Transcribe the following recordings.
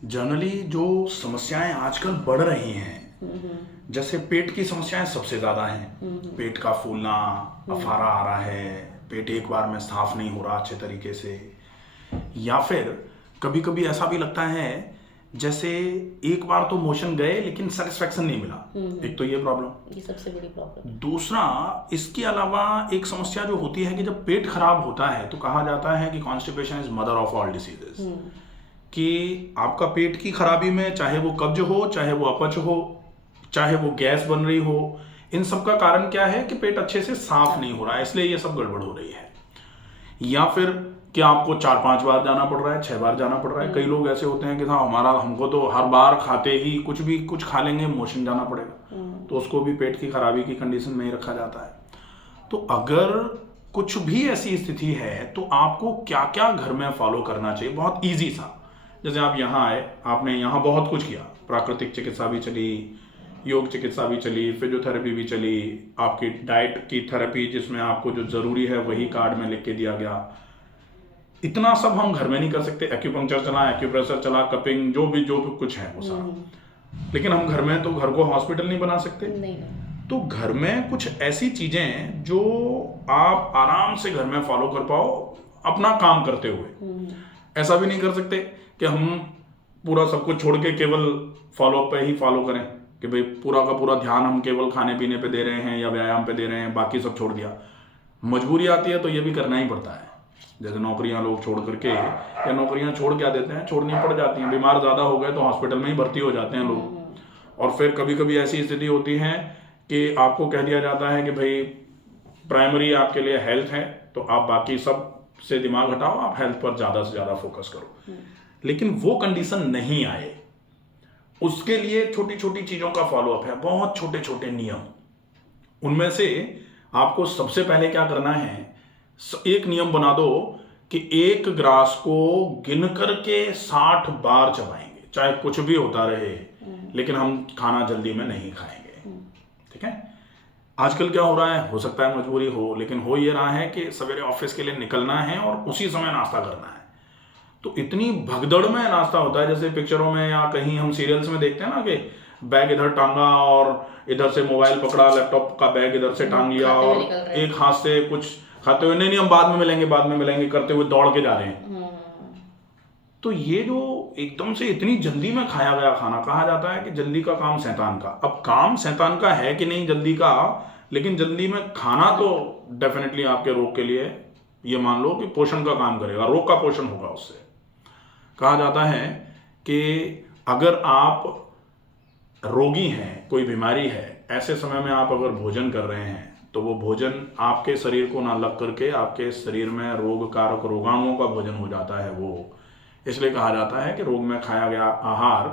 Generally जो समस्याएं आजकल बढ़ रही हैं, जैसे पेट की समस्याएं सबसे ज़्यादा हैं। पेट का फूलना, अफारा आ रहा है, पेट एक बार में साफ नहीं हो रहा अच्छे तरीके से, या फिर कभी कभी ऐसा भी लगता है जैसे एक बार तो मोशन गए लेकिन सेटिस्फेक्शन नहीं मिला। एक तो ये प्रॉब्लम, ये सबसे बड़ी प्रॉब्लम। दूसरा इसके अलावा एक समस्या जो होती है कि जब पेट खराब होता है तो कहा जाता है कि constipation is mother of all diseases. कि आपका पेट की खराबी में चाहे वो कब्ज हो, चाहे वो अपच हो, चाहे वो गैस बन रही हो, इन सब का कारण क्या है कि पेट अच्छे से साफ नहीं हो रहा है, इसलिए ये सब गड़बड़ हो रही है। या फिर कि आपको 4-5 बार जाना पड़ रहा है, 6 बार जाना पड़ रहा है। कई लोग ऐसे होते हैं कि हाँ हमको तो हर बार खाते ही कुछ खा लेंगे मोशन जाना पड़ेगा, तो उसको भी पेट की खराबी की कंडीशन में ही रखा जाता है। तो अगर कुछ भी ऐसी स्थिति है तो आपको क्या क्या घर में फॉलो करना चाहिए, बहुत ईजी सा। जैसे आप यहाँ आए, आपने यहाँ बहुत कुछ किया, प्राकृतिक चिकित्सा भी चली, योग चिकित्सा भी चली, फिजियोथेरेपी भी चली, आपकी डाइट की थेरेपी जिसमें आपको जो जरूरी है वही कार्ड में लिख के दिया गया। इतना सब हम घर में नहीं कर सकते। एक्यूपंक्चर चला, एक्यूप्रेशर चला, कपिंग, जो भी कुछ है वो सारा, लेकिन हम घर में तो घर को हॉस्पिटल नहीं बना सकते। नहीं। तो घर में कुछ ऐसी चीजें जो आप आराम से घर में फॉलो कर पाओ अपना काम करते हुए। ऐसा भी नहीं कर सकते कि हम पूरा सब कुछ छोड़ के केवल फॉलो पे ही फॉलो करें कि भाई पूरा का पूरा ध्यान हम केवल खाने पीने पे दे रहे हैं या व्यायाम पे दे रहे हैं, बाकी सब छोड़ दिया। मजबूरी आती है तो ये भी करना ही पड़ता है। जैसे नौकरियां लोग छोड़ करके, या नौकरियां छोड़ क्या देते हैं, छोड़नी पड़ जाती हैं। बीमार ज्यादा हो गए तो हॉस्पिटल में ही भर्ती हो जाते हैं लोग। और फिर कभी कभी ऐसी स्थिति होती है कि आपको कह दिया जाता है कि भाई प्राइमरी आपके लिए हेल्थ है, तो आप बाकी सब से दिमाग हटाओ, आप हेल्थ पर ज्यादा से ज्यादा फोकस करो। लेकिन वो कंडीशन नहीं आए, उसके लिए छोटी छोटी चीजों का फॉलोअप है, बहुत छोटे छोटे नियम। उनमें से आपको सबसे पहले क्या करना है, एक नियम बना दो कि एक ग्रास को गिन करके 60 बार चबाएंगे, चाहे कुछ भी होता रहे, लेकिन हम खाना जल्दी में नहीं खाएंगे। ठीक है। आजकल क्या हो रहा है, हो सकता है मजबूरी हो, लेकिन हो ये रहा है कि सवेरे ऑफिस के लिए निकलना है और उसी समय नाश्ता करना है। तो इतनी भगदड़ में नाश्ता होता है, जैसे पिक्चरों में या कहीं हम सीरियल्स में देखते हैं ना कि बैग इधर टांगा और इधर से मोबाइल पकड़ा, लैपटॉप का बैग इधर से टांग लिया और एक हाथ से कुछ खाते हुए, नहीं हम बाद में मिलेंगे करते हुए दौड़ के जा रहे हैं। तो ये जो एकदम से इतनी जल्दी में खाया गया खाना, कहा जाता है कि जल्दी का काम शैतान का। अब काम शैतान का है कि नहीं जल्दी का, लेकिन जल्दी में खाना तो डेफिनेटली आपके रोग के लिए, ये मान लो कि पोषण का काम करेगा, रोग का पोषण होगा उससे। कहा जाता है कि अगर आप रोगी हैं, कोई बीमारी है, ऐसे समय में आप अगर भोजन कर रहे हैं तो वो भोजन आपके शरीर को ना लग करके आपके शरीर में रोग कारक रोगाणुओं का भोजन हो जाता है वो। इसलिए कहा जाता है कि रोग में खाया गया आहार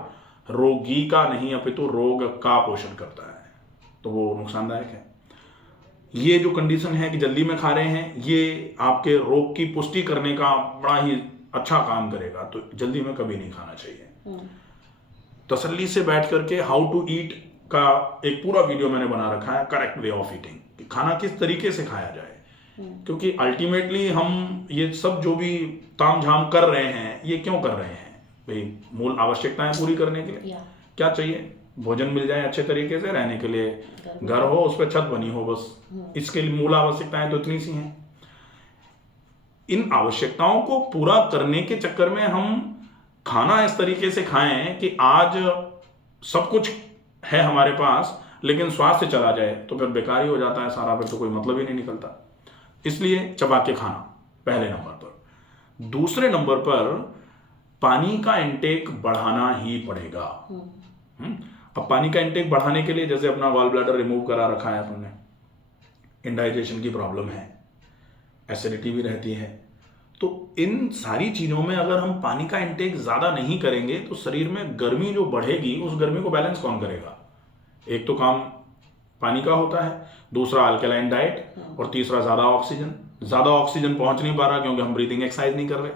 रोगी का नहीं अपितु रोग का पोषण करता है, तो वो नुकसानदायक है। ये जो कंडीशन है कि जल्दी में खा रहे हैं, ये आपके रोग की पुष्टि करने का बड़ा ही अच्छा काम करेगा, तो जल्दी में कभी नहीं खाना चाहिए। तसल्ली से बैठ करके हाउ टू ईट का एक पूरा वीडियो मैंने बना रखा है, करेक्ट वे ऑफ ईटिंग, कि खाना किस तरीके से खाया जाए। क्योंकि अल्टीमेटली हम ये सब जो भी ताम झाम कर रहे हैं, ये क्यों कर रहे हैं भाई, मूल आवश्यकताएं पूरी करने के लिए। क्या चाहिए, भोजन मिल जाए अच्छे तरीके से, रहने के लिए घर हो, उस पर छत बनी हो, बस इसके लिए मूल आवश्यकताएं तो इतनी सी हैं। इन आवश्यकताओं को पूरा करने के चक्कर में हम खाना इस तरीके से खाएं कि आज सब कुछ है हमारे पास, लेकिन स्वास्थ्य चला जाए तो फिर बेकार ही हो जाता है सारा, फिर तो कोई मतलब ही नहीं निकलता। इसलिए चबा के खाना पहले नंबर पर। दूसरे नंबर पर पानी का इंटेक बढ़ाना ही पड़ेगा। अब पानी का इंटेक बढ़ाने के लिए, जैसे अपना गॉल ब्लैडर रिमूव करा रखा है अपन ने, इंडाइजेशन की प्रॉब्लम है, एसिडिटी भी रहती है, तो इन सारी चीजों में अगर हम पानी का इंटेक ज्यादा नहीं करेंगे तो शरीर में गर्मी जो बढ़ेगी, उस गर्मी को बैलेंस कौन करेगा। एक तो काम पानी का होता है, दूसरा अल्कलाइन डाइट, और तीसरा ज्यादा ऑक्सीजन पहुंच नहीं पा रहा क्योंकि हम ब्रीदिंग एक्सरसाइज नहीं कर रहे।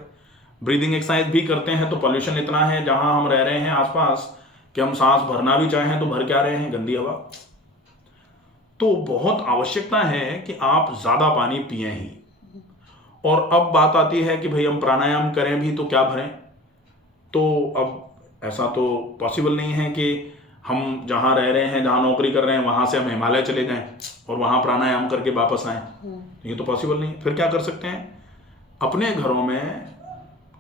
ब्रीदिंग एक्सरसाइज भी करते हैं तो पॉल्यूशन इतना है जहां हम रह रहे हैं आसपास कि हम सांस भरना भी चाहें तो भर क्या रहे हैं, गंदी हवा। तो बहुत आवश्यकता है कि आप ज्यादा पानी पिए ही। और अब बात आती है कि भाई हम प्राणायाम करें भी तो क्या भरें, तो अब ऐसा तो पॉसिबल नहीं है कि हम जहाँ रह रहे हैं, जहाँ नौकरी कर रहे हैं, वहाँ से हम हिमालय चले जाएं और वहाँ प्राणायाम करके वापस आएँ। ये तो पॉसिबल नहीं। फिर क्या कर सकते हैं, अपने घरों में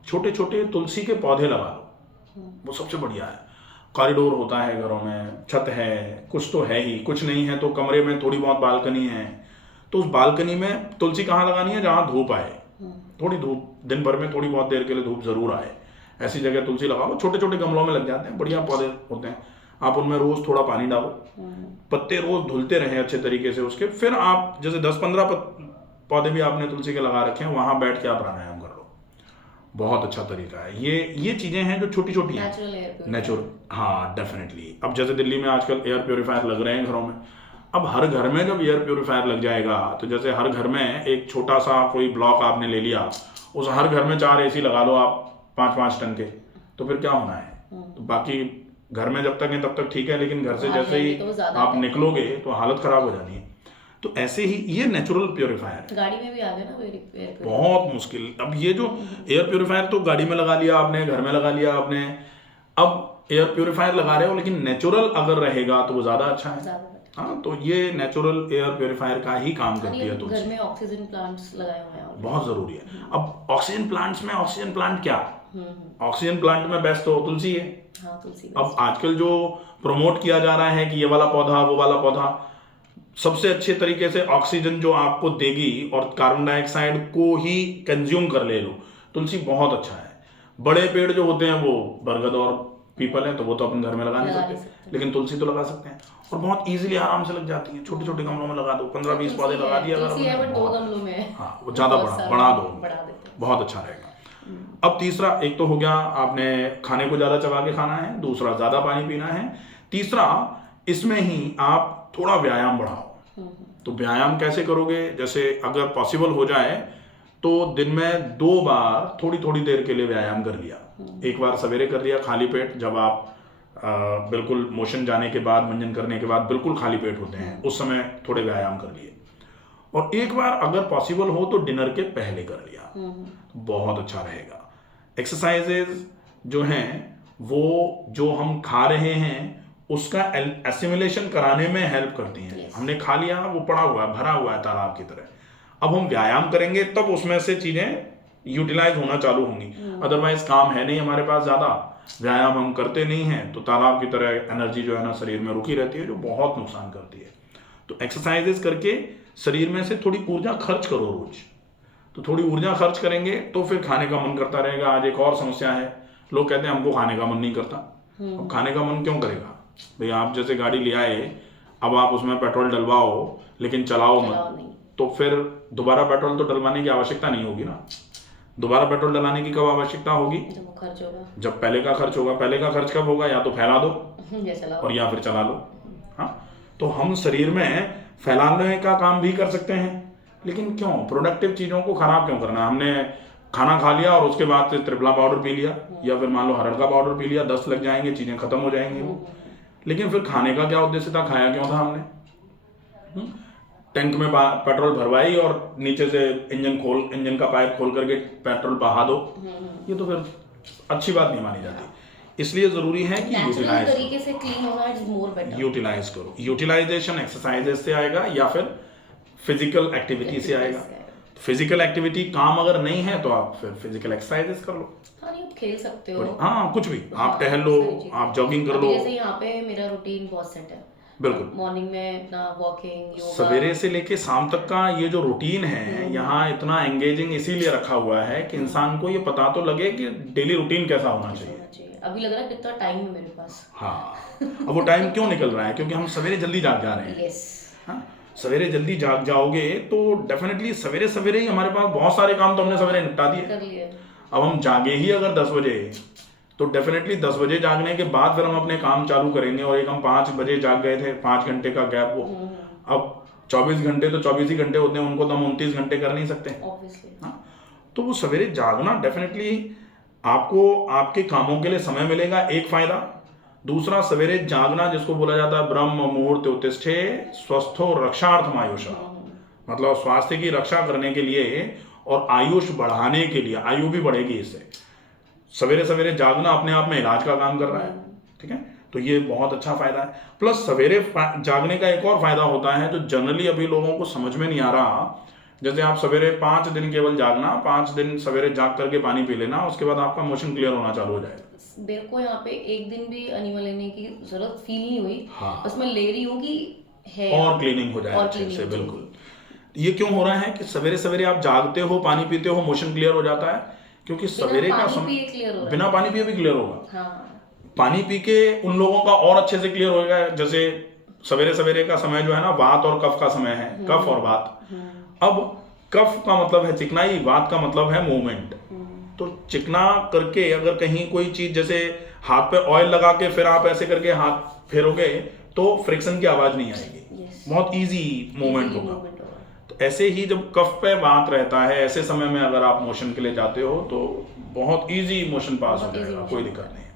छोटे छोटे तुलसी के पौधे लगा लो, वो सबसे बढ़िया है। कॉरिडोर होता है घरों में, छत है, कुछ तो है ही, कुछ नहीं है तो कमरे में थोड़ी बहुत बालकनी है, तो उस बालकनी में तुलसी कहाँ लगानी है, जहाँ धूप आए, थोड़ी धूप, दिन भर में थोड़ी बहुत देर के लिए धूप जरूर आए, ऐसी जगह तुलसी लगाओ। छोटे छोटे गमलों में लग जाते हैं, बढ़िया पौधे होते हैं। आप उनमें रोज थोड़ा पानी डालो, पत्ते रोज धुलते रहें अच्छे तरीके से उसके। फिर आप जैसे 10-15 पौधे भी आपने तुलसी के लगा रखे हैं, वहां बैठ के आप प्राणायाम कर लो, बहुत अच्छा तरीका है। ये चीजें हैं जो छोटी छोटी हैं, नेचुरल। हाँ डेफिनेटली। अब जैसे दिल्ली में आजकल एयर प्योरीफायर लग रहे हैं घरों में, अब हर घर में जब एयर प्योरीफायर लग जाएगा, तो जैसे हर घर में एक छोटा सा कोई ब्लॉक आपने ले लिया, उस हर घर में 4 AC लगा लो आप 5-5 टन के, तो फिर क्या होना है। तो बाकी घर में जब तक है तब तक ठीक है, लेकिन घर से जैसे ही आप निकलोगे तो हालत खराब हो जानी है। तो ऐसे ही ये नेचुरल प्योरीफायर है। गाड़ी में भी आ गया ना एयर प्योरीफायर, बहुत मुश्किल। अब ये जो एयर प्योरीफायर तो गाड़ी में लगा लिया आपने, घर में लगा लिया आपने, अब एयर प्योरीफायर लगा रहे हो, लेकिन नेचुरल अगर रहेगा तो वो ज्यादा अच्छा है। हाँ, तो ये नेचुरल एयर प्योरीफायर का ही काम करती है। तो घर में ऑक्सीजन प्लांट्स लगाए हुए हैं, बहुत जरूरी है। अब ऑक्सीजन प्लांट्स में, ऑक्सीजन प्लांट क्या, ऑक्सीजन प्लांट में बेस्ट तो तुलसी है। हाँ, तुलसी। अब आजकल जो प्रमोट किया जा रहा है कि ये वाला पौधा, वो वाला पौधा, सबसे अच्छे तरीके से ऑक्सीजन जो आपको देगी और कार्बन डाइऑक्साइड को ही कंज्यूम कर ले लो, तुलसी बहुत अच्छा है। बड़े पेड़ जो होते हैं वो बरगद और पीपल है, तो वो तो अपन घर में लगा नहीं सकते, लेकिन तुलसी तो लगा सकते हैं, और बहुत इजीली आराम से लग जाती है। छोटे छोटे गमलों में लगा दो, 15-20 पौधे लगा दिए अगर, 2 गमलों में, हाँ वो ज्यादा बढ़ा दो, बहुत अच्छा रहेगा। अब तीसरा, एक तो हो गया आपने खाने को ज्यादा चबा के खाना है, दूसरा ज्यादा पानी पीना है, तीसरा इसमें ही आप थोड़ा व्यायाम बढ़ाओ। तो व्यायाम कैसे करोगे, जैसे अगर पॉसिबल हो जाए तो दिन में 2 बार थोड़ी थोड़ी देर के लिए व्यायाम कर लिया। एक बार सवेरे कर लिया खाली पेट, जब आप बिल्कुल मोशन जाने के बाद, मंजन करने के बाद बिल्कुल खाली पेट होते हैं, उस समय थोड़े व्यायाम कर लिए। और एक बार अगर पॉसिबल हो तो डिनर के पहले कर लिया, तो बहुत अच्छा रहेगा। एक्सरसाइजेज जो हैं वो जो हम खा रहे हैं उसका एसिमिलेशन कराने में हेल्प करती हैं। हमने खा लिया, वो पड़ा हुआ है, भरा हुआ है तालाब की तरह। अब हम व्यायाम करेंगे तब उसमें से चीजें यूटिलाइज होना चालू होंगी। अदरवाइज काम है नहीं हमारे पास ज्यादा, व्यायाम हम करते नहीं हैं, तो तालाब की तरह एनर्जी जो है ना शरीर में रुकी रहती है, जो बहुत नुकसान करती है। तो एक्सरसाइजेस करके शरीर में से थोड़ी ऊर्जा खर्च करो रोज। तो थोड़ी ऊर्जा खर्च करेंगे तो फिर खाने का मन करता रहेगा। आज एक और समस्या है, लोग कहते हैं हमको खाने का मन नहीं करता। अब खाने का मन क्यों करेगा भाई, आप जैसे गाड़ी ले आए, अब आप उसमें पेट्रोल डलवाओ लेकिन चलाओ मत, तो फिर दोबारा पेट्रोल तो डलवाने की आवश्यकता नहीं होगी ना। दोबारा पेट्रोल डलाने की कब आवश्यकता होगी, जब खर्च होगा, जब पहले का खर्च होगा। पहले का खर्च कब होगा, या तो फैला दो और या फिर चला लो। हाँ, तो हम शरीर में फैलाने का काम भी कर सकते हैं, लेकिन क्यों प्रोडक्टिव चीजों को खराब क्यों करना। हमने खाना खा लिया और उसके बाद से त्रिफला पाउडर पी लिया, या फिर मान लो हरड़ का पाउडर पी लिया, 10 लग जाएंगे, चीजें खत्म हो जाएंगी वो। लेकिन फिर खाने का क्या उद्देश्य था, खाया क्यों था हमने। टैंक में पेट्रोल भरवाई और नीचे से इंजन का पाइप खोल करके पेट्रोल बहा दो, ये तो फिर अच्छी बात नहीं मानी जाती। इसलिए जरूरी है कि यूटिलाइज तरीके से क्लीन होना इज मोर बेटर। यूटिलाइज करो। यूटिलाइजेशन एक्सरसाइजेस से आएगा या फिर फिजिकल एक्टिविटी से आएगा। फिजिकल एक्टिविटी काम अगर नहीं है तो आप फिर फिजिकल एक्सरसाइजेस कर लो। हाँ, नहीं खेल सकते हो, हाँ कुछ भी, आप टहल लो, आप जॉगिंग कर लो। जैसे यहाँ पे मेरा रूटीन बहुत सेट है, बिल्कुल मॉर्निंग में अपना वॉकिंग, योगा, सवेरे से लेके शाम तक का ये जो रूटीन है यहाँ इतना एंगेजिंग इसीलिए रखा हुआ है कि इंसान को ये पता तो लगे कि डेली रूटीन कैसा होना चाहिए। अभी लग रहा है कितना टाइम है मेरे पास। हाँ, अब वो टाइम क्यों निकल रहा है, क्योंकि हम सवेरे जल्दी जाग जा रहे हैं। हाँ, सवेरे जल्दी जाग जाओगे तो डेफिनेटली सवेरे सवेरे ही हमारे पास बहुत सारे काम तो हमने सवेरे निपटा दिए। अब हम जागे ही अगर 10 बजे, तो डेफिनेटली 10 बजे जागने के बाद फिर हम अपने काम चालू करेंगे। और एक हम 5 बजे जाग गए थे, 5 घंटे का गैप, वो अब 24 घंटे तो 24 ही घंटे होते हैं, उनको तो हम 29 घंटे कर नहीं सकते। हाँ, तो वो सवेरे जागना डेफिनेटली आपको आपके कामों के लिए समय मिलेगा, एक फायदा। दूसरा, सवेरे जागना जिसको बोला जाता है ब्रह्म मुहूर्त उत्तिष्ठे स्वस्थो रक्षार्थम आयुषा, मतलब स्वास्थ्य की रक्षा करने के लिए और आयुष बढ़ाने के लिए, आयु भी बढ़ेगी इससे। सवेरे सवेरे जागना अपने आप में इलाज का काम कर रहा है, ठीक है। तो ये बहुत अच्छा फायदा है। प्लस सवेरे जागने का एक और फायदा होता है जो जनरली अभी लोगों को समझ में नहीं आ रहा। जैसे आप सवेरे 5 दिन केवल जागना, 5 दिन सवेरे जाग करके पानी पी लेना, उसके बाद आपका मोशन क्लियर होना चालू हो जाएगा। मेरे को यहाँ पे एक दिन भी अनिमा लेने की जरूरत फील नहीं हुई। हाँ। बस मैं ले रही हूँ कि है और क्लीनिंग हो जाए और अच्छे से, cleaning बिल्कुल। ये क्यों हो रहा है कि सवेरे सवेरे आप जागते हो, पानी पीते हो, मोशन क्लियर हो जाता है, क्योंकि सवेरे का पानी समय पिए क्लियर हो रहा बिना पानी पिए भी क्लियर होगा। है। हाँ पानी पी के उन लोगों का और अच्छे से क्लियर होगा। जैसे सवेरे सवेरे का समय जो है ना, वात और कफ का समय है, कफ और वात। अब कफ का मतलब है चिकनाई, वात का मतलब है मूवमेंट। तो चिकना करके अगर कहीं कोई चीज, जैसे हाथ पे ऑयल लगा के फिर आप ऐसे करके हाथ फेरोगे तो फ्रिक्शन की आवाज नहीं आएगी, बहुत इजी मूवमेंट होगा। तो ऐसे ही जब कफ पे वात रहता है, ऐसे समय में अगर आप मोशन के लिए जाते हो तो बहुत इजी मोशन पास हो जाएगा, कोई दिक्कत नहीं है।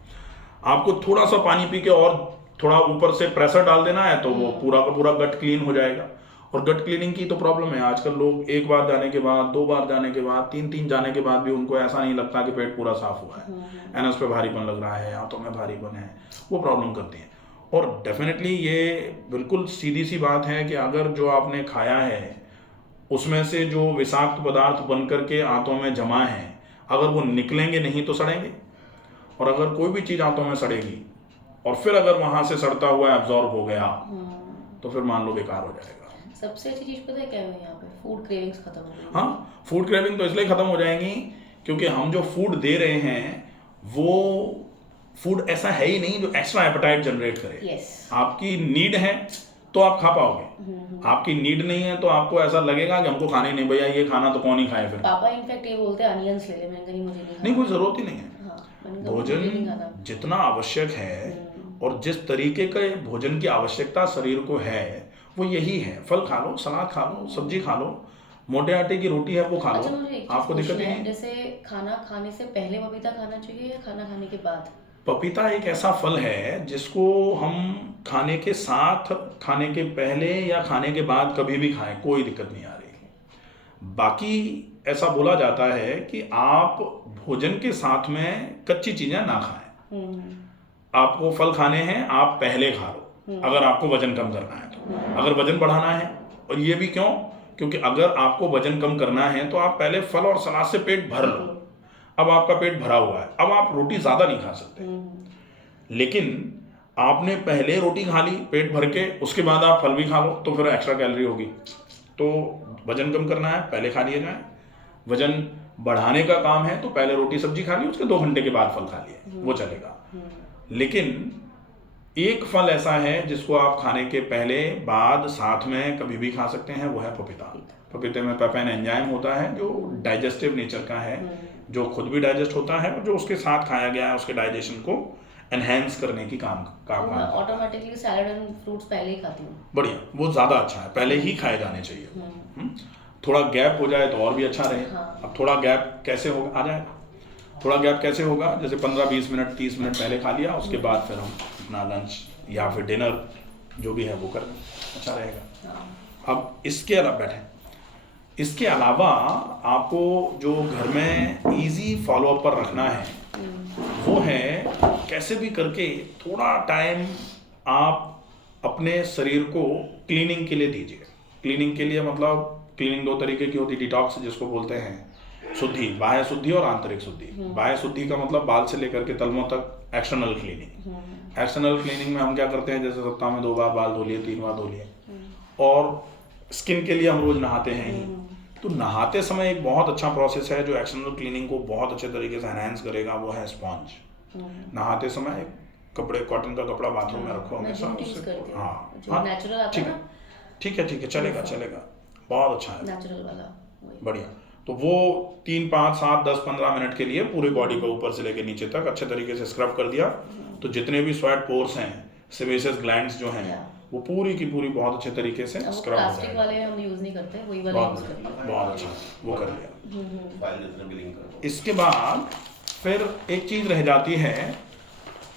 आपको थोड़ा सा पानी पी के और थोड़ा ऊपर से प्रेशर डाल देना है तो वो पूरा का पूरा गट क्लीन हो जाएगा। और गट क्लीनिंग की तो प्रॉब्लम है आजकल, लोग एक बार जाने के बाद, 2 बार जाने के बाद, 3 जाने के बाद भी उनको ऐसा नहीं लगता कि पेट पूरा साफ हुआ है, एनस पे भारीपन लग रहा है, हाथों में भारीपन है, वो प्रॉब्लम करती है। और डेफिनेटली ये बिल्कुल सीधी सी बात है कि अगर जो आपने खाया है उसमें से जो विषाक्त पदार्थ बन करके आंतों में जमा है, अगर वो निकलेंगे नहीं तो सड़ेंगे। और अगर कोई भी चीज आंतों में सड़ेगी और फिर अगर वहां से सड़ता हुआ एब्जॉर्ब हो गया तो फिर मान लो बेकार हो जाएगा। सबसे अच्छी चीज पता है क्या है यहाँ पे? फूड क्रेविंग्स खत्म हो गई। हाँ, फूड क्रेविंग तो इसलिए खत्म हो जाएंगी क्योंकि हम जो फूड दे रहे हैं वो फूड ऐसा है ही नहीं जो एक्स्ट्रा एपेटाइट जनरेट करे। Yes. आपकी नीड है तो आप खा पाओगे, आपकी नीड नहीं है तो आपको ऐसा लगेगा कि हमको खाने नहीं, भैया ये खाना तो कौन ही खाए। फिर पापा इनफैक्ट ये बोलते हैं अनियंस ले ले, मैंने कहा नहीं मुझे नहीं नहीं, कोई जरूरत ही नहीं है। हाँ, मैंने कहा मुझे नहीं खाना। भोजन जितना आवश्यक है और जिस तरीके के भोजन की आवश्यकता शरीर को है वो यही है। फल खा लो, सलाद खा लो, सब्जी खा लो, मोटे आटे की रोटी है वो खा लो, अच्छा मुझे एक आपको दिक्कत ही है, नहीं। जैसे खाना खाने से पहले पपीता खाना चाहिए या खाना खाने के बाद? पपीता एक ऐसा फल है जिसको हम खाने के साथ, खाने के पहले या खाने के बाद कभी भी खाएं, कोई दिक्कत नहीं आ रही। बाकी ऐसा बोला जाता है कि आप भोजन के साथ में कच्ची चीजें ना खाएं। आपको फल खाने हैं, आप पहले खा लो अगर आपको वजन कम करना है तो। अगर वजन बढ़ाना है, और ये भी क्यों, क्योंकि अगर आपको वजन कम करना है तो आप पहले फल और सलाद से पेट भर लो। अब आपका पेट भरा हुआ है, अब आप रोटी ज्यादा नहीं खा सकते, लेकिन आपने पहले रोटी खा ली पेट भर के, उसके बाद आप फल भी खा लो तो फिर एक्स्ट्रा कैलोरी होगी। तो वजन कम करना है पहले खा लिया जाए, वजन बढ़ाने का काम है तो पहले रोटी सब्जी खा ली, उसके 2 घंटे के बाद फल खा लिए, वो चलेगा। लेकिन एक फल ऐसा है जिसको आप खाने के पहले बाद साथ में कभी भी खा सकते हैं, वो है पपीता। पपीते में पेपेन एंजाइम होता है जो डाइजेस्टिव नेचर का है, जो खुद भी डाइजेस्ट होता है और जो उसके साथ खाया गया है उसके डाइजेशन को एनहेंस करने की काम मैं ऑटोमेटिकली सैलड एंड फ्रूट्स पहले ही खाती हूँ। बढ़िया, वो ज्यादा अच्छा है, पहले ही खाए जाने चाहिए। थोड़ा गैप हो जाए तो और भी अच्छा रहे। अब थोड़ा गैप कैसे होगा, आ जाएगा। थोड़ा गैप कैसे होगा, जैसे 15-20 मिनट 30 मिनट पहले खा लिया, उसके बाद फिर हम अपना लंच या फिर डिनर जो भी है वो कर लें, अच्छा रहेगा। अब इसके अलावा बैठे, इसके अलावा आपको जो घर में इजी फॉलोअप पर रखना है वो है कैसे भी करके थोड़ा टाइम आप अपने शरीर को क्लीनिंग के लिए दीजिए। क्लीनिंग के लिए मतलब क्लीनिंग 2 तरीके की होती है, डिटॉक्स जिसको बोलते हैं, शुद्धि, बाह्य शुद्धि और आंतरिक शुद्धि। बाह्य शुद्धि का मतलब बाल से लेकर के तलमों तक एक्सटर्नल क्लीनिंग। एक्सटर्नल क्लीनिंग में हम क्या करते हैं, जैसे सप्ताह में 2 बार बाल धो लिए, 3 बार धो लिए। और स्किन के लिए हम रोज नहाते हैं ही, तो नहाते समय एक बहुत अच्छा प्रोसेस है जो एक्सटर्नल क्लीनिंग को बहुत अच्छे तरीके से एनहांस करेगा, वो है स्पॉन्ज। नहाते समय कपड़े, कॉटन का कपड़ा बाथरूम में रखो हमेशा, उससे हाँ ठीक है, ठीक है, ठीक है, चलेगा चलेगा, बहुत अच्छा है, नेचुरल वाला, बढ़िया। तो वो 3, 5, 7, 10, 15 मिनट के लिए पूरे बॉडी को ऊपर से लेकर नीचे तक अच्छे तरीके से स्क्रब कर दिया, तो जितने भी स्वेट पोर्स हैं, सेबेसियस ग्लैंड्स जो हैं, वो पूरी की पूरी बहुत अच्छे तरीके से स्क्रब हो जाएगा। प्लास्टिक वाले हम यूज नहीं करते, वही वाला यूज करते हैं। बहुत अच्छा, वो कर लिया। इसके बाद फिर एक चीज रह जाती है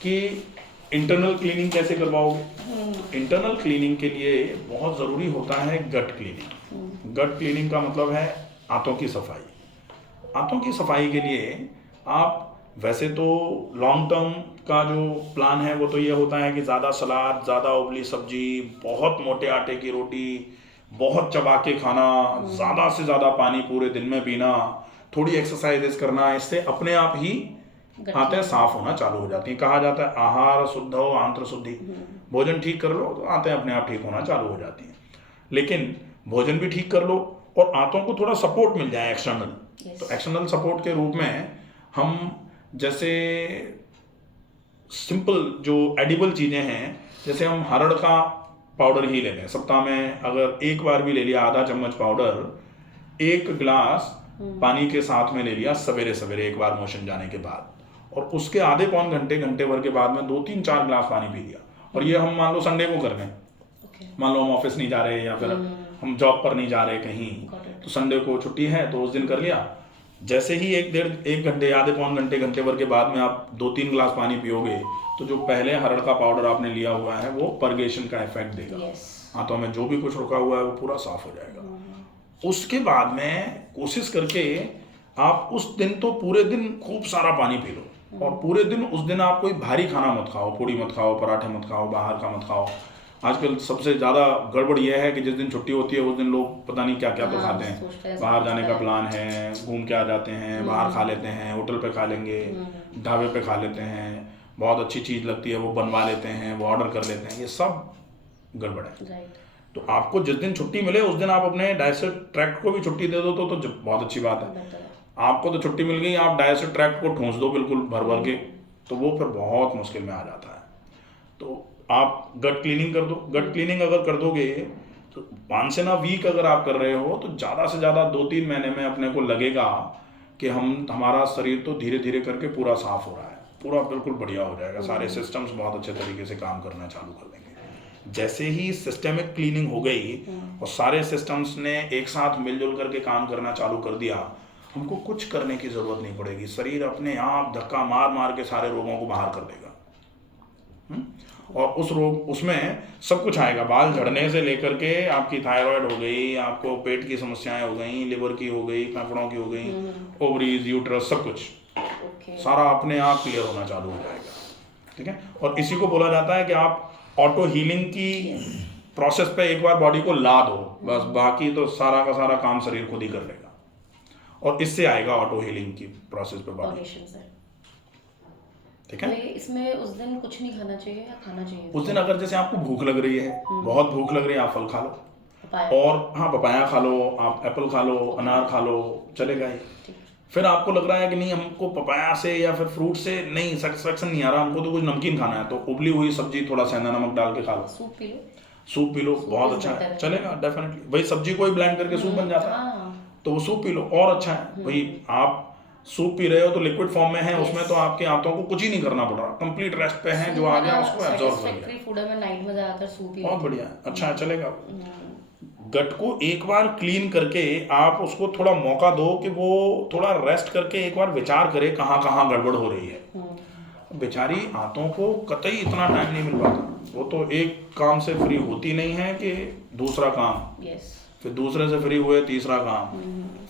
कि इंटरनल क्लीनिंग कैसे करवाओगे। इंटरनल क्लीनिंग के लिए बहुत जरूरी होता है गट क्लीनिंग। गट क्लीनिंग का मतलब है आंतों की सफाई। आंतों की सफाई के लिए आप वैसे तो लॉन्ग टर्म का जो प्लान है वो तो ये होता है कि ज़्यादा सलाद, ज़्यादा उबली सब्जी, बहुत मोटे आटे की रोटी, बहुत चबा के खाना, ज़्यादा से ज़्यादा पानी पूरे दिन में पीना, थोड़ी एक्सरसाइजेस करना, इससे अपने आप ही आंतें साफ होना चालू हो जाती हैं। कहा जाता है आहार शुद्ध हो आंत्र शुद्धि, भोजन ठीक कर लो तो आंतें अपने आप ठीक होना चालू हो जाती हैं। लेकिन भोजन भी ठीक कर लो और आंतों को थोड़ा सपोर्ट मिल जाए एक्सटर्नल, तो एक्सटर्नल सपोर्ट के रूप में हम जैसे सिंपल जो एडिबल चीज़ें हैं, जैसे हम हरड़ का पाउडर ही ले लें, सप्ताह में अगर एक बार भी ले लिया आधा चम्मच पाउडर, 1 गिलास पानी के साथ में ले लिया सवेरे सवेरे एक बार मोशन जाने के बाद, और उसके आधे पौन घंटे घंटे भर के बाद में 2-3-4 गिलास पानी पी लिया। और ये हम मान लो संडे को कर रहे हैं, मान लो हम ऑफिस नहीं जा रहे या फिर हम जॉब पर नहीं जा रहे कहीं, तो संडे को छुट्टी है तो उस दिन कर लिया। जैसे ही 1 घंटे आधे पौन घंटे घंटे भर के बाद में आप 2-3 गिलास पानी पियोगे तो जो पहले हरड़ का पाउडर आपने लिया हुआ है वो परगेशन का इफेक्ट देगा, हाथों में जो भी कुछ रुका हुआ है वो पूरा साफ हो जाएगा। उसके बाद में कोशिश करके आप उस दिन तो पूरे दिन खूब सारा पानी पी लो, और पूरे दिन उस दिन आप कोई भारी खाना मत खाओ, पूड़ी मत खाओ, पराठे मत खाओ, बाहर का मत खाओ। आजकल सबसे ज़्यादा गड़बड़ यह है कि जिस दिन छुट्टी होती है उस दिन लोग पता नहीं क्या क्या तो खाते हैं, बाहर जाने का प्लान है, घूम के आ जाते हैं, बाहर खा लेते हैं, होटल पे खा लेंगे, ढाबे पे खा लेते हैं, बहुत अच्छी चीज़ लगती है वो बनवा लेते हैं, वो ऑर्डर कर लेते हैं, ये सब गड़बड़ है। तो आपको जिस दिन छुट्टी मिले उस दिन आप अपने डाइजेस्टिव ट्रैक्ट को भी छुट्टी दे दो तो बहुत अच्छी बात है। आपको तो छुट्टी मिल गई, आप डाइजेस्टिव ट्रैक्ट को ठूंस दो बिल्कुल भर भर के, तो वो फिर बहुत मुश्किल में आ जाता है। तो आप गट क्लीनिंग कर दो। गट क्लीनिंग अगर कर दोगे तो 5 से 9 वीक अगर आप कर रहे हो तो ज़्यादा से ज़्यादा 2-3 महीने में अपने को लगेगा कि हमारा शरीर तो धीरे धीरे करके पूरा साफ हो रहा है, पूरा बिल्कुल बढ़िया हो जाएगा, सारे सिस्टम्स बहुत अच्छे तरीके से काम करना चालू कर देंगे। जैसे ही सिस्टमिक क्लीनिंग हो गई और सारे सिस्टम्स ने एक साथ मिलजुल करके काम करना चालू कर दिया, हमको कुछ करने की ज़रूरत नहीं पड़ेगी, शरीर अपने आप धक्का मार मार के सारे रोगों को बाहर कर देगा। और उस रोग उसमें सब कुछ आएगा, बाल झड़ने से लेकर के आपकी थायराइड हो गई, आपको पेट की समस्याएं हो गई, लिवर की हो गई, फेफड़ों की हो गई, ओवरीज, यूट्रस, सब कुछ सारा अपने आप क्लियर होना चालू हो जाएगा। ठीक है, और इसी को बोला जाता है कि आप ऑटो हीलिंग की प्रोसेस पे एक बार बॉडी को ला दो, बस बाकी तो सारा का सारा काम शरीर खुद ही कर लेगा, और इससे आएगा ऑटो हीलिंग की प्रोसेस पे बॉडी। ठीक है, इसमें उस दिन कुछ नहीं खाना चाहिए या खाना चाहिए? उस दिन अगर जैसे आपको भूख लग रही है, बहुत भूख लग रही है, आप फल खा लो, और हाँ पपाया खा लो, आप एप्पल खा लो, अनार खा लो, चलेगा ही। फिर आपको लग रहा है कि नहीं हमको पपाया से या फिर फ्रूट से नहीं सेटिस्फेक्शन नहीं आ रहा, हमको तो कुछ नमकीन खाना है, तो उबली हुई सब्जी थोड़ा सेंधा नमक डाल के खा लो, soup P low, soup P low, बहुत अच्छा है, चलेगा डेफिनेटली। वही सब्जी को ही ब्लेंड करके सूप बन जाता है, तो वो सूप पी लो, और अच्छा है। भाई आप सूप पी रहे हो तो लिक्विड फॉर्म में है, उसमें तो आपके आंतों को कुछ ही नहीं करना पड़ रहा, कंप्लीट रेस्ट पे है, जो आ गया उसको एब्जॉर्ब कर लिया, बहुत बढ़िया, अच्छा है, चलेगा। गट को एक बार क्लीन करके आप उसको थोड़ा मौका दो कि वो थोड़ा रेस्ट करके एक बार विचार करे कहाँ कहाँ गड़बड़ हो रही है। बेचारी आंतों को कतई इतना टाइम नहीं मिल पाता, वो तो एक काम से फ्री होती नहीं है कि दूसरा काम, फिर दूसरे से फ्री हुए तीसरा काम,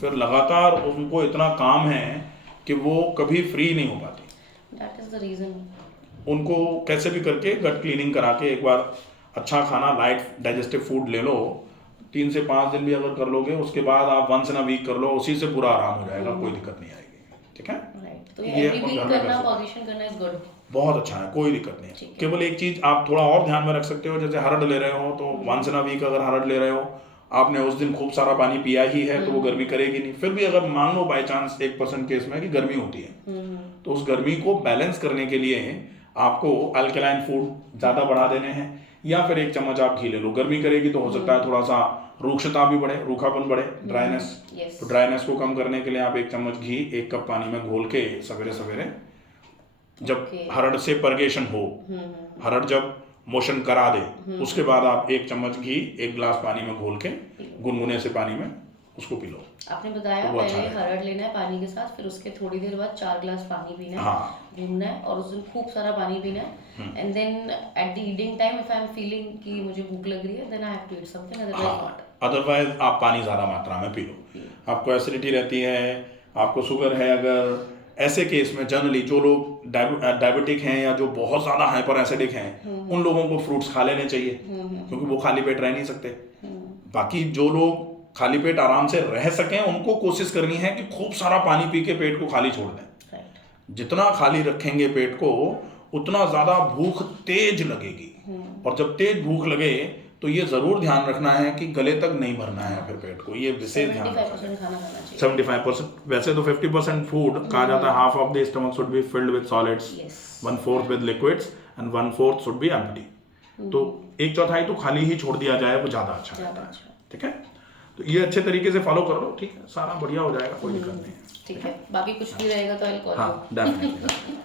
फिर लगातार उनको इतना काम है कि वो कभी फ्री नहीं हो पाती। That is the reason. उनको कैसे भी करके गट क्लीनिंग करा के एक बार अच्छा खाना, लाइट डाइजेस्टिव फूड ले लो, 3 से 5 दिन भी अगर कर लोगे, उसके बाद आप 1 in a week कर लो, उसी से पूरा आराम हो जाएगा, कोई दिक्कत नहीं आएगी। ठीक है, तो ये every week करना, पोजीशन करना is good, बहुत अच्छा है, कोई दिक्कत नहीं है। केवल एक चीज आप थोड़ा और ध्यान में रख सकते हो, जैसे हरड़ ले रहे हो तो 1 in a week अगर हरड़ ले रहे हो, आपने उस दिन खूब सारा पानी पिया ही है तो वो गर्मी करेगी नहीं। फिर भी अगर मान लो बाई चांस 1% केस में कि गर्मी होती है, तो उस गर्मी को बैलेंस करने के लिए आपको अल्कलाइन फूड ज़्यादा बढ़ा देने हैं, या फिर 1 चम्मच आप घी ले लो, गर्मी करेगी तो हो सकता है थोड़ा सा रूक्षता भी बढ़े, रूखापन बढ़े, ड्राइनेस, तो ड्राइनेस को कम करने के लिए आप 1 चम्मच घी 1 कप पानी में घोल के सवेरे सवेरे, जब हरड़ से परगेशन हो, हरड़ जब मोशन करा दे, उसके बाद आप 1 चम्मच घी 1 गिलास पानी में घोल के गुनगुने से पानी में उसको पी लो। आपने बताया तो पहले हरड़ लेना है पानी के साथ, फिर उसके थोड़ी देर बाद 4 गिलास पानी पीना है, घूमना है, और उस दिन खूब सारा पानी पीना है, and then at the eating time if I am feeling कि मुझे भूख लग रही है, then I have to eat something, otherwise not. Otherwise आप पानी ज़्यादा मात्रा में पी लो। आपको एसिडिटी रहती है, आपको शुगर है, अगर ऐसे केस में जनरली जो लोग डायबिटिक हैं या जो बहुत ज़्यादा हाइपर एसिडिक हैं, उन लोगों को फ्रूट्स खा लेने चाहिए, क्योंकि वो खाली पेट रह नहीं सकते। बाकी जो लोग खाली पेट आराम से रह सकें, उनको कोशिश करनी है कि खूब सारा पानी पी के पेट को खाली छोड़ दें। जितना खाली रखेंगे पेट को, उतना ज़्यादा भूख तेज लगेगी, और जब तेज भूख लगे तो ये ज़रूर ध्यान रखना है कि गले तक नहीं भरना है फिर पेट को, ये विशेष ध्यान रखना है। 75%, वैसे तो 50% फूड कहा जाता है, half of the stomach should be filled with solids, 1/4 with liquids and 1/4 should be empty. तो 1/4 तो खाली ही छोड़ दिया जाए, वो ज़्यादा अच्छा रहता है। ठीक है, तो ये अच्छे तरीके से फॉलो कर लो, ठीक है, सारा बढ़िया हो जाएगा, कोई दिक्कत नहीं है। ठीक है, बाकी कुछ भी रहेगा तो आई कॉल यू। हाँ, डेफिनेटली।